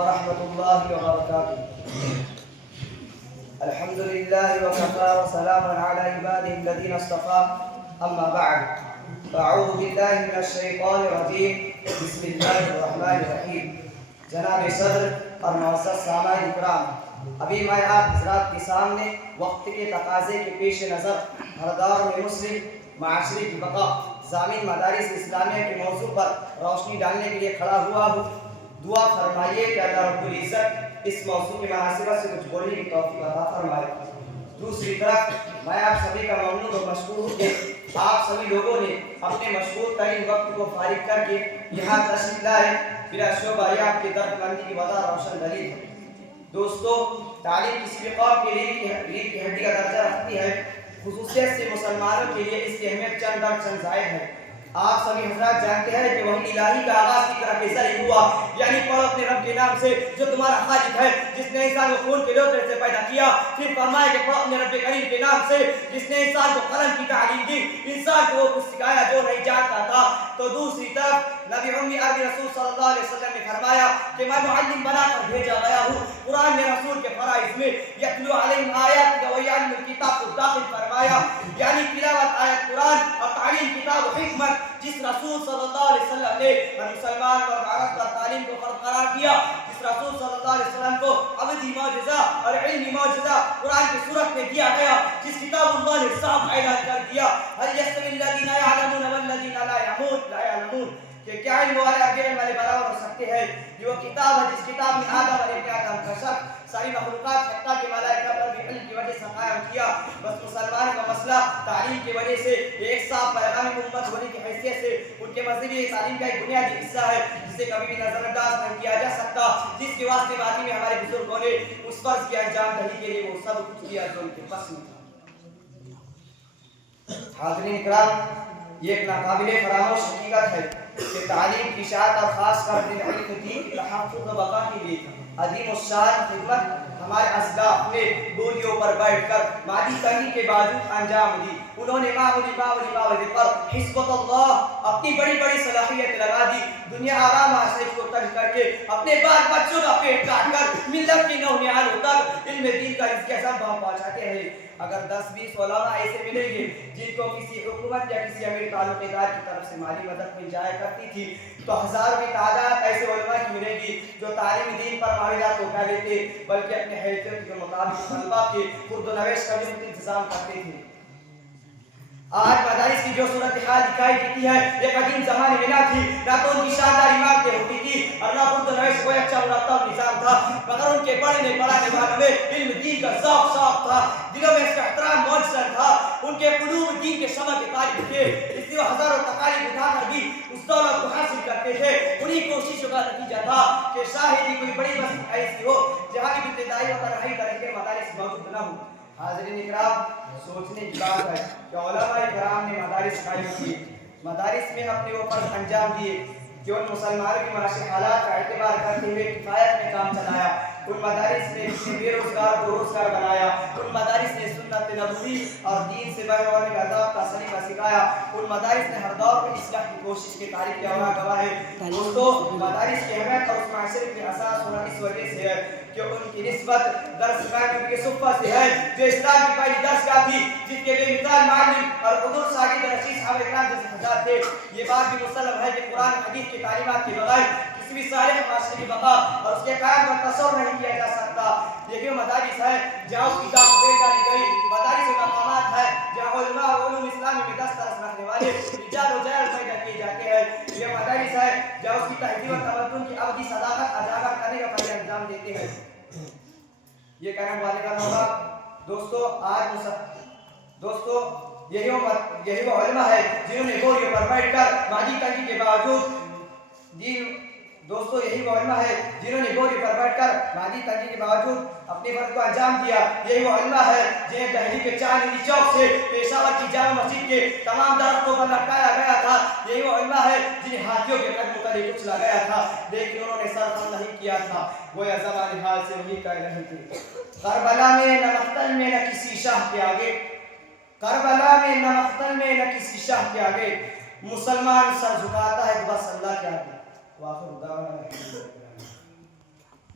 ورحمة الله وبركاته. الحمد لله وكفى وسلام على عباده الذين اصطفى. أما بعد فأعوذ بالله من الشيطان الرجيم. بسم الله الرحمن الرحيم. جناب صدر اور معزز سامعین کرام، ابھی میں آپ حضرات کے سامنے وقت کے تقاضے کے پیش نظر ہردار میں مسلم معاشرے کی بقا ضامن مدارس اسلامیہ کے موضوع پر روشنی ڈالنے کے لیے کھڑا ہوا ہوں. دعا فرمائیے کہ اللہ رب العزت اس موضوع کی مناسبت سے کچھ بولنے کی توفیق عطا فرمائے. دوسری طرف میں آپ سبھی کا ممنون اور مشکور ہوں کہ آپ سبھی لوگوں نے اپنے مشغول ترین وقت کو فارغ کر کے یہاں تشریف لائے. میرا شعبہ آپ کی درد مندی کی وضاح روشن دلیل ہے. دوستو، تعلیم کسی بھی قوم کے لیے ریڑھ کی ہڈی کا درجہ رکھتی ہے. خصوصیت سے مسلمانوں کے لیے اس کی اہمیت چند اور چند زائد ہے. آپ سبھی حضرات جانتے ہیں کہ وحی الہی کا آغاز کی طرح کے ذریعے ہوا، یعنی پڑھو اپنے رب کے نام سے جو تمہارا خالق ہے، جس نے انسان کو خون کے لوتھڑے سے پیدا کیا. پھر فرمایا کہ پڑھو اپنے رب کریم کے نام سے جس نے انسان کو قلم کی تعلیم دی، انسان کو وہ کچھ سکھایا جو نہیں جانتا تھا. تو دوسری طرف نبی امی عربی رسول صلی اللہ علیہ وسلم نے فرمایا کہ میں معلم بنا کر بھیجا گیا ہوں. قرآن نے رسول کے فرائض میں یتلو علیہم آیات و یعلم الکتاب کو داخل فرمایا، یعنی تلاوت آیت قرآن اور تعلیم کتاب و حکمت. جس رسول صلی اللہ علیہ وسلم نے مسلمان اور عرب کا تعلیم کو فرض قرار دیا، جس رسول صلی اللہ علیہ وسلم کو ابدی معجزہ اور علمی معجزہ قرآن کی صورت میں دیا گیا، جس کتاب اللہ نے صاف اعلان کر دیا هل يستوي الذين يعلمون والذين لا يعلمون، کہ کیا علم والے اور غیر علم والے برابر ہو سکتے ہیں. یہ وہ کتاب ہے جس کتاب میں آدم اور ابن آدم کا شرط ساری مخلوقات حتیٰ کہ ملائکہ پر بھی علم کی وجہ سے قائم کیا. بس مسلمان کا مسئلہ تعلیم کی وجہ سے ایک صاحب پیغام امت ہونے کی حیثیت سے ان کے مذہبی تعلیم کا ایک بنیادی حصہ ہے جسے کبھی بھی نظر انداز نہیں کیا جا سکتا، جس کے واسطے باقی میں ہمارے بزرگوں نے اس فرض کی انجام دہی کے لیے وہ سب کچھ کیا جو ان کے پاس میں تھا. حاضرین کرام، یہ ایک ناقابل فراموش حقیقت ہے کہ تعلیم کی اشاعت اور خاص کر علم دین کی تحفظ و بقا کے لیے عظیم الشان خدمت ہمارے اسلاف نے بوریوں پر بیٹھ کر مادی تنگی کے باوجود انجام دی. انہوں نے معمولی پر حسبت اللہ اپنی بڑی بڑی صلاحیت لگا دی. دنیا آرام حاصل کو ترک کر کے اپنے بال بچوں کا پیٹ کاٹ کر ملت کے نونہالوں تک علم دین کا اس کے سب پہنچاتے ہیں. اگر 10-20 علماء ایسے ملیں گے جن کو کسی حکومت یا کسی امیر تعلق دار کی طرف سے مالی مدد مل جایا کرتی تھی، تو ہزاروں کی تعداد ایسے علماء کی ملے گی جو تعلیم دین پر معاہدات کو کہہ لیتے بلکہ اپنے حیثیت کے مطابق طلباء کے خرد و نویش کا بھی انتظام کرتے تھے. آج مدارس کی جو صورتحال دکھائی دیتی ہے یہ قدیم زمانے میں نہ تھی. نہ تو ان کی شاندار عمارتیں ہوتی تھی اور نہ خرد و نویش کوئی اچھا مرتب نظام تھا، مگر ان کے پڑھنے پڑھانے والوں میں علم دین کا ذوق شوق تھا، دلوں میں اس کا احترام موجود تھا. ان کے قلوب دین کے شمع کے طالب تھے، اس لیے وہ ہزاروں تکالیف اٹھا کر بھی اس دولت کو حاصل کرتے تھے. انہی کوششوں کا نتیجہ تھا کہ شاہد کوئی بڑی مسجد ایسی ہو جہاں بھی ابتدائی و تنہائی طرح کے مدارس موجود نہ ہوں. حاضرین اکرام، سوچنے کی بات ہے کہ علماء کرام نے مدارس قائم کیے، مدارس میں اپنے وہ فرض انجام دیے کہ ان مسلمانوں کے معاشی حالات کا اعتبار کرتے ہوئے کفایت میں کام چلایا. ان مدارس نے کسی بے روزگار کو روزگار بنایا. ان مدارس نے سنت نبوی اور دین سے باہر ہونے کا ضابطہ سلیقہ سکھایا. ان مدارس نے ہر دور میں اصلاح کی کوشش کی تاریخ کے اوراق گواہ ہے. دوستو، مدارس کی اہمیت اور اس معاشرے کے اساس ہونا اس وجہ سے ہے کہ ان کی نسبت درسگاہ نبی کے صفحہ سے ہے جو اسلام کی پہلی درسگاہ تھی، جس کے بے مثال معلم اور حضور شاگرد رشید صحابہ کرام جیسے حضرات تھے. یہ بات بھی مسلم ہے کہ قرآن حدیث کی تعلیمات کے بغیر کسی بھی صالح معاشرے کی بقا اور اس کے قیام کا تصور نہیں کیا جا سکتا. دیکھیے مدارس ہے جہاں اس کی دعوت ڈالی گئی، مدارس مقامات ہے جہاں علماء اور علوم اسلامی میں دسترس رکھنے والے رجال و جہل پیدا کیے جاتے ہیں. یہ مدارس ہے جہاں اس کی تہذیب و تمدن کی ابدی صداقت اجاگر کرنے کا پہلے انجام دیتے ہیں. یہ کہنا والے کا ہوگا دوستو یہی وہ علماء ہے جنہوں نے بوریوں پر بیٹھ کر مادی تنگی کے باوجود اپنے فرض کو انجام دیا. یہی وہ علماء ہے جنہیں دہلی کے چاندنی چوک سے پشاور کی جامع مسجد کے تمام درختوں پر لٹکایا گیا تھا. یہی وہ علماء ہے جنہیں ہاتھیوں کے قدموں تلے کچلا گیا تھا لیکن انہوں نے سر خم نہیں کیا تھا. گویا زمانے حال سے وہی کہہ رہے تھے کربلا میں نہ مقتل میں نہ کسی شاہ کے آگے، کربلا میں نہ مقتل میں نہ کسی شاہ کے آگے، مسلمان سر جھکاتا ہے بس اللہ کے آگے. واخر دعوانا